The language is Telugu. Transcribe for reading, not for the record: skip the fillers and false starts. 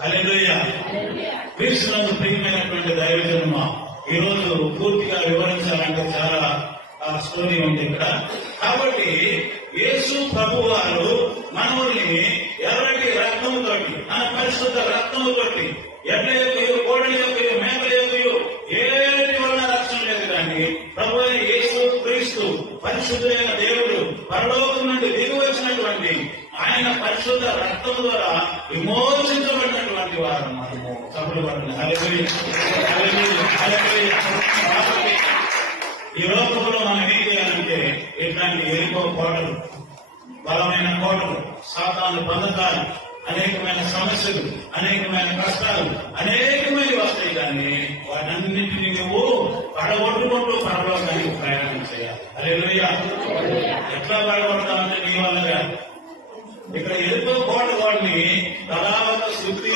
హల్లెలూయా. క్రీస్తునందు ప్రియమైనటువంటి దైవజనమా, ఈ రోజు పూర్తిగా వివరించాలంటే చాలా స్టోరీ ఉంది ఇక్కడ. కాబట్టి యేసు ప్రభు వారు మనవుల్ని ఎర్రటి రక్తముతోటి, మన పరిశుద్ధ రక్తముతోటి, ఎడ్ల యొక్కయు, కోడల యొక్కయు, మేకల యొక్కయు ఏటి వల్ల రక్షణ లేదు. కానీ ప్రభు అయిన యేసు క్రీస్తు పరిశుద్ధులైన దేవుడు పరలోకం నుండి దిగి వచ్చినటువంటి ఆయన పరిశుద్ధ రక్తం ద్వారా విమోచించబడినటువంటి వారు మనము సభలు పడిన. కాబట్టి ఈ లోకంలో మనం ఏం చేయాలంటే ఇట్లాంటి ఎరుకో కోటలు, బలమైన కోటలు, సాతాను బంధకాలు, అనేకమైన సమస్యలు, అనేకమైన కష్టాలు అనేకమైన వస్తాయి. కానీ వాటన్నింటినీ నువ్వు పడగొట్టుకుంటూ పరలోకానికి ప్రయాణం చేయాలి. హల్లెలూయా. ఎట్లా పడగొడతామంటే నీ వల్ల ఇక్కడ ఎదుర్కో కోట వాడిని ప్రధాన